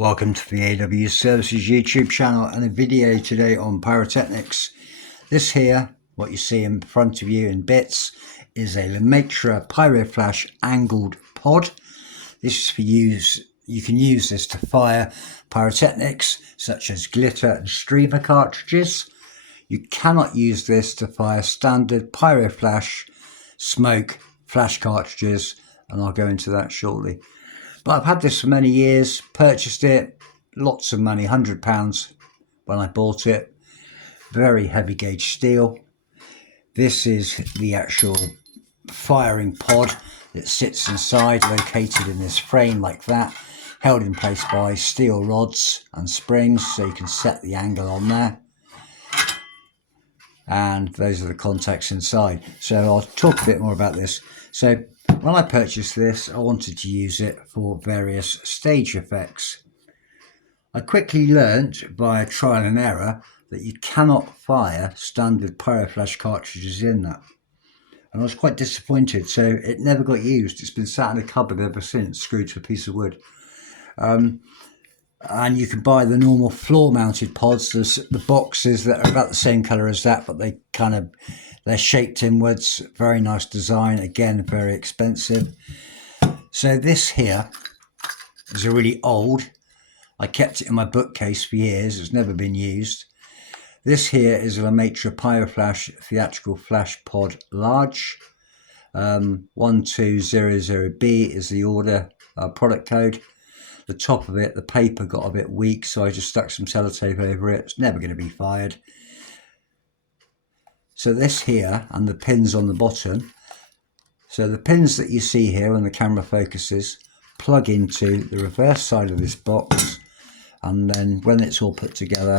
Welcome to the AW Services YouTube channel and a video today on pyrotechnics. This here, what you see in front of you in bits, is a Maitre pyroflash angled pod. This is for use. You can use this to fire pyrotechnics such as glitter and streamer cartridges. You cannot use this to fire standard pyroflash smoke flash cartridges, and I'll go into that shortly. But I've had this for many years, purchased it, lots of money, £100 when I bought it. Very heavy gauge steel. This is the actual firing pod that sits inside, located in this frame like that, held in place by steel rods and springs, so you can set the angle on there. And those are the contacts inside. So I'll talk a bit more about this. So when I purchased this, I wanted to use it for various stage effects. I quickly learnt by trial and error that you cannot fire standard pyroflash cartridges in that. And I was quite disappointed, so it never got used. It's been sat in a cupboard ever since, screwed to a piece of wood. And you can buy the normal floor mounted pods. There's the boxes that are about the same colour as that, but they're shaped inwards. Very nice design, again very expensive. So this here is a really old, I kept it in my bookcase for years, it's never been used. This here is a Maitre pyroflash theatrical flash pod large. 1200B is the order product code. The top of it, the paper got a bit weak, so I just stuck some sellotape over it. It's never going to be fired. So this here, and the pins on the bottom, so the pins that you see here when the camera focuses plug into the reverse side of this box, and then when it's all put together,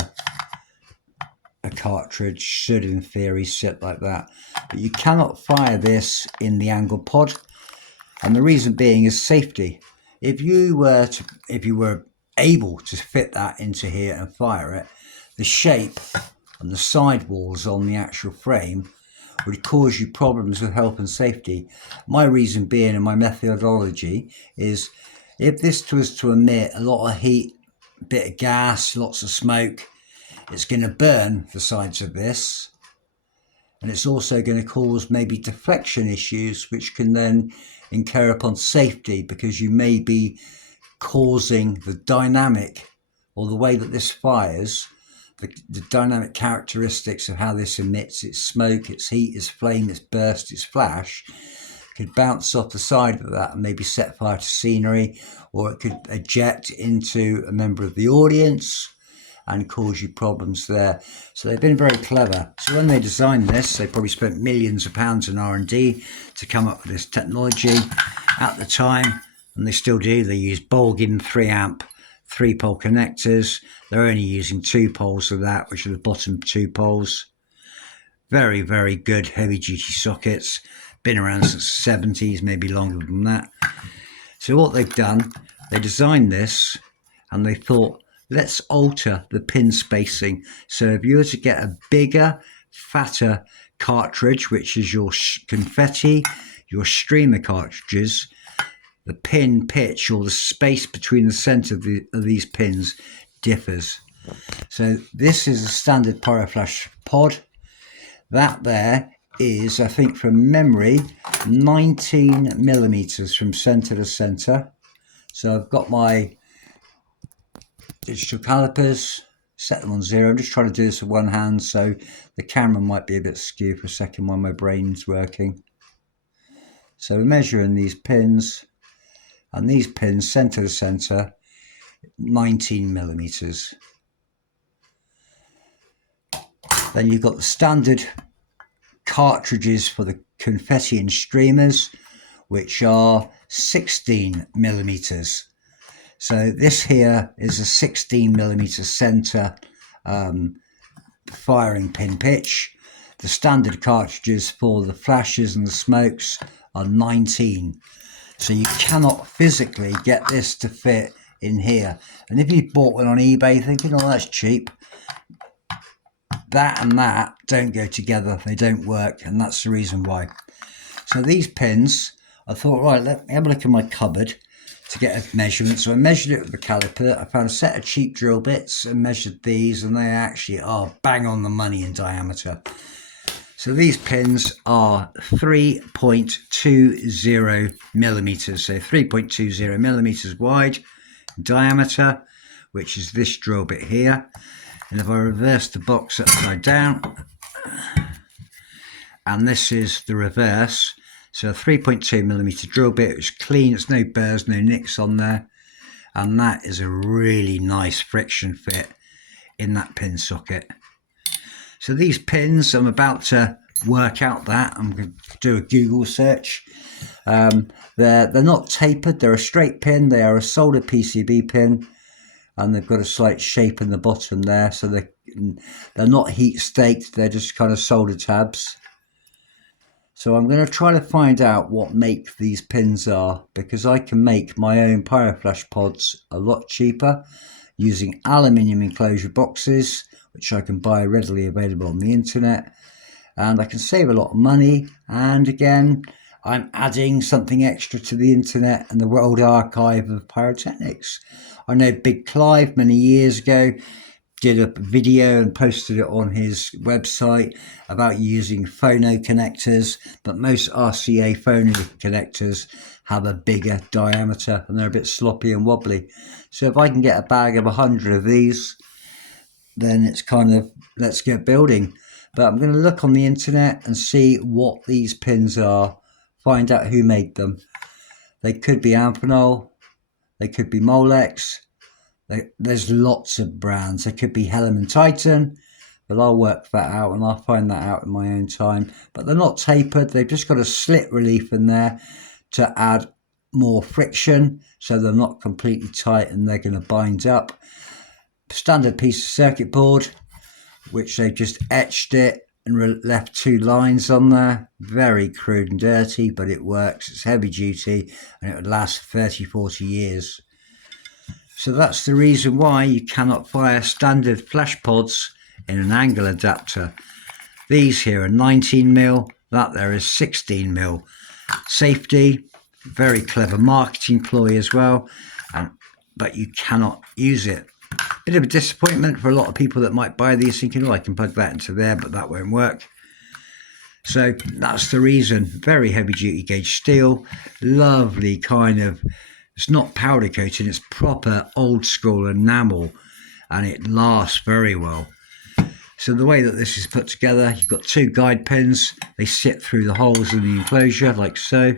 a cartridge should in theory sit like that. But you cannot fire this in the angled pod, and the reason being is safety. If you were able to fit that into here and fire it, the shape and the sidewalls on the actual frame would cause you problems with health and safety. My reason being, and my methodology, is if this was to emit a lot of heat, a bit of gas, lots of smoke, it's going to burn the sides of this, and it's also going to cause maybe deflection issues, which can then incur upon safety, because you may be causing the dynamic, or the way that this fires, the dynamic characteristics of how this emits its smoke, its heat, its flame, its burst, its flash, could bounce off the side of that and maybe set fire to scenery, or it could eject into a member of the audience and cause you problems there. So they've been very clever. So when they designed this, they probably spent millions of pounds in R&D to come up with this technology at the time, and they still do. They use Bolgin 3 amp 3-pole connectors. They're only using 2 poles of that, which are the bottom 2 poles. Very, very good heavy duty sockets. Been around since the 70s, maybe longer than that. So what they've done, they designed this and they thought, let's alter the pin spacing. So if you were to get a bigger, fatter cartridge, which is your confetti, your streamer cartridges, the pin pitch, or the space between the center of these pins, differs. So this is a standard pyroflash pod. That there is, I think from memory, 19 millimeters from center to center. So I've got my digital calipers, set them on 0. I'm just trying to do this with one hand, so the camera might be a bit skewed for a second while my brain's working. So we're measuring these pins, and these pins center to center, 19 millimeters. Then you've got the standard cartridges for the confetti and streamers, which are 16 millimeters. So this here is a 16 millimeter center firing pin pitch. The standard cartridges for the flashes and the smokes are 19. So you cannot physically get this to fit in here. And if you bought one on eBay thinking, oh, that's cheap, that and that don't go together. They don't work, and that's the reason why. So these pins, I thought, right, let me have a look in my cupboard to get a measurement. So I measured it with the caliper. I found a set of cheap drill bits and measured these, and they actually are bang on the money in diameter. So these pins are 3.20 millimeters, so 3.20 millimeters wide in diameter, which is this drill bit here. And if I reverse the box upside down, and this is the reverse, so a 3.2 millimeter drill bit, which is clean, it's no burrs, no nicks on there, and that is a really nice friction fit in that pin socket. So these pins, I'm about to work out that. I'm going to do a Google search. They're not tapered, they're a straight pin, they are a soldered PCB pin, and they've got a slight shape in the bottom there, so they're not heat staked, they're just kind of solder tabs. So I'm going to try to find out what make these pins are, because I can make my own pyroflash pods a lot cheaper using aluminium enclosure boxes, which I can buy readily available on the internet, and I can save a lot of money. And again, I'm adding something extra to the internet and the world archive of pyrotechnics. I know Big Clive many years ago did a video and posted it on his website about using phono connectors, but most RCA phono connectors have a bigger diameter and they're a bit sloppy and wobbly. So if I can get a bag of 100 of these, then it's kind of, let's get building. But I'm going to look on the internet and see what these pins are, find out who made them. They could be Amphenol, they could be Molex, there's lots of brands. There could be Hellman Titan, but I'll work that out and I'll find that out in my own time. But they're not tapered, they've just got a slit relief in there to add more friction, so they're not completely tight and they're going to bind up. Standard piece of circuit board, which they just etched it and left 2 lines on there. Very crude and dirty, but it works. It's heavy duty and it would last 30-40 years. So that's the reason why you cannot fire standard flash pods in an angle adapter. These here are 19mm, that there is 16mm. Safety, very clever marketing ploy as well, but you cannot use it. Bit of a disappointment for a lot of people that might buy these thinking, oh, I can plug that into there, but that won't work. So that's the reason. Very heavy duty gauge steel, lovely kind of, it's not powder coating, it's proper old school enamel, and it lasts very well. So the way that this is put together, you've got 2 guide pins, they sit through the holes in the enclosure like so.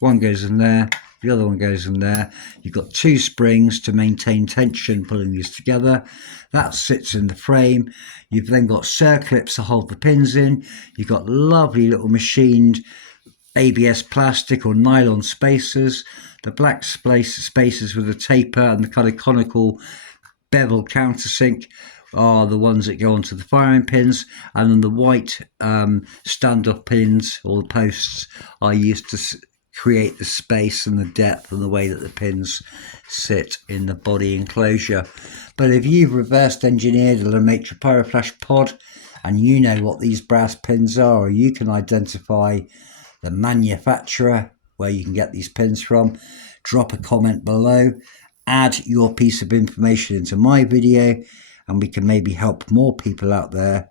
One goes in there, the other one goes in there. You've got 2 springs to maintain tension pulling these together. That sits in the frame. You've then got circlips to hold the pins in. You've got lovely little machined ABS plastic or nylon spacers. The black spacers with the taper and the kind of conical bevel countersink are the ones that go onto the firing pins, and then the white standoff pins or the posts are used to create the space and the depth and the way that the pins sit in the body enclosure. But if you've reversed engineered a Maitre pyroflash pod and you know what these brass pins are, or you can identify the manufacturer where you can get these pins from, drop a comment below, add your piece of information into my video, and we can maybe help more people out there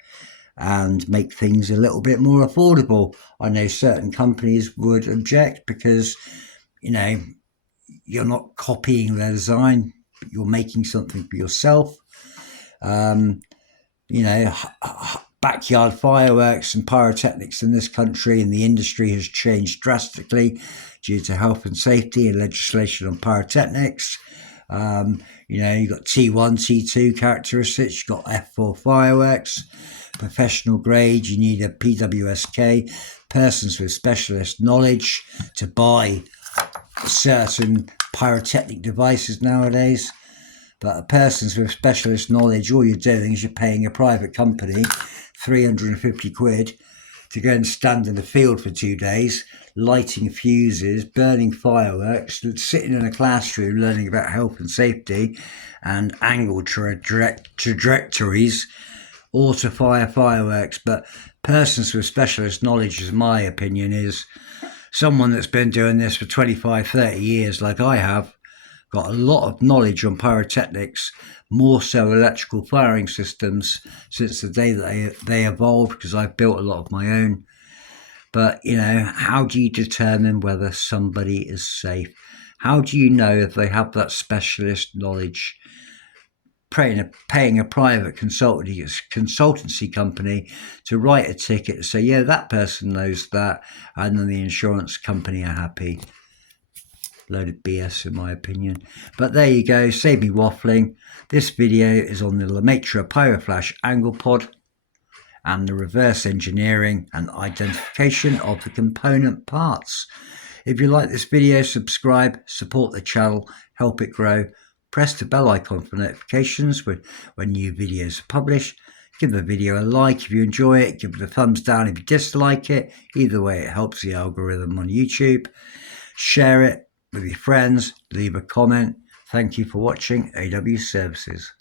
and make things a little bit more affordable. I know certain companies would object because, you know, you're not copying their design, but you're making something for yourself. You know, backyard fireworks and pyrotechnics in this country and the industry has changed drastically due to health and safety and legislation on pyrotechnics. You know, you've got T1, T2 characteristics, you've got F4 fireworks. Professional grade, you need a PWSK, persons with specialist knowledge to buy certain pyrotechnic devices nowadays. But persons with specialist knowledge, all you're doing is you're paying a private company 350 quid to go and stand in the field for 2 days, lighting fuses, burning fireworks, sitting in a classroom learning about health and safety and angle trajectories, or to fire fireworks. But persons with specialist knowledge, as my opinion is, someone that's been doing this for 25, 30 years like I have, got a lot of knowledge on pyrotechnics, more so electrical firing systems, since the day that they evolved, because I've built a lot of my own. But, you know, how do you determine whether somebody is safe? How do you know if they have that specialist knowledge? Paying a private consultancy company to write a ticket and say, yeah, that person knows that, and then the insurance company are happy. Load of BS in my opinion. But there you go, save me waffling. This video is on the Maitre pyroflash angle pod and the reverse engineering and identification of the component parts. If you like this video, subscribe, support the channel, help it grow. Press the bell icon for notifications when new videos are published. Give the video a like if you enjoy it. Give it a thumbs down if you dislike it. Either way, it helps the algorithm on YouTube. Share it with your friends. Leave a comment. Thank you for watching AW Services.